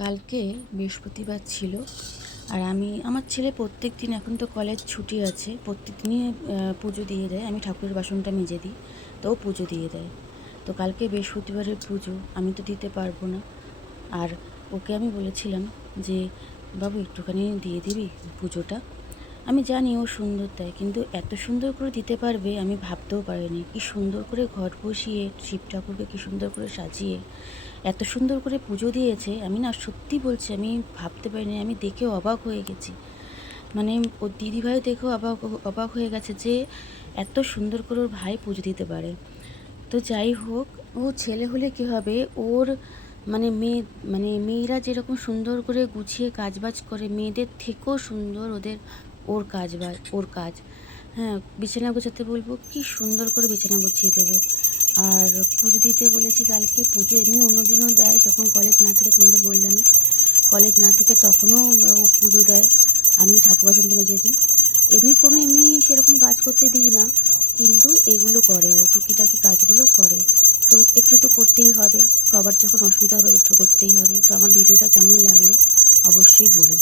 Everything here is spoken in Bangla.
কালকে বৃহস্পতিবার ছিল। আর আমার ছেলে প্রত্যেক দিন, এখন তো কলেজ ছুটি আছে, প্রত্যেক দিনই পুজো দিয়ে দেয়। আমি ঠাকুরের বাসনটা মেজে দিই, তো ও পুজো দিয়ে দেয়। তো কালকে বৃহস্পতিবারের পুজো, আমি তো দিতে পারবো না। আর ওকে আমি বলেছিলাম যে, বাবু একটুখানি দিয়ে দিবি পুজোটা। আমি জানি ও সুন্দর দেয়, কিন্তু এত সুন্দর করে দিতে পারবে আমি ভাবতেও পারিনি। কি সুন্দর করে ঘট বসিয়ে শিব ঠাকুরকে কি সুন্দর করে সাজিয়ে এত সুন্দর করে পুজো দিয়েছে। আমি না, সত্যি বলছি, আমি ভাবতে পারিনি। আমি দেখেও অবাক হয়ে গেছি। মানে ওর দিদিভাইও দেখেও অবাক অবাক হয়ে গেছে যে এত সুন্দর করে ওর ভাই পুজো দিতে পারে। তো যাই হোক, ও ছেলে হলে কী হবে, ওর মানে মেয়েরা যেরকম সুন্দর করে গুছিয়ে কাজবাজ করে, মেয়েদের থেকেও সুন্দর ওর কাজ। হ্যাঁ, বিছানা গোছাতে বলবো, কি সুন্দর করে বিছানা গুছিয়ে দেবে। আর পুজো দিতে বলেছি কালকে। পুজো এমনি অন্য দিনও দেয়, যখন কলেজ না থাকে, তোমাদের বললামই, কলেজ না থাকে তখনও ও পুজো দেয়। আমি ঠাকুর বাসনটা মেজে দিই। এমনি সেরকম কাজ করতে দিই না, কিন্তু এগুলো করে, ও টুকিটাকি কাজগুলো করে। তো একটু তো করতেই হবে, সবার যখন অসুবিধা হবে একটু করতেই হবে। তো আমার ভিডিওটা কেমন লাগলো অবশ্যই বলো।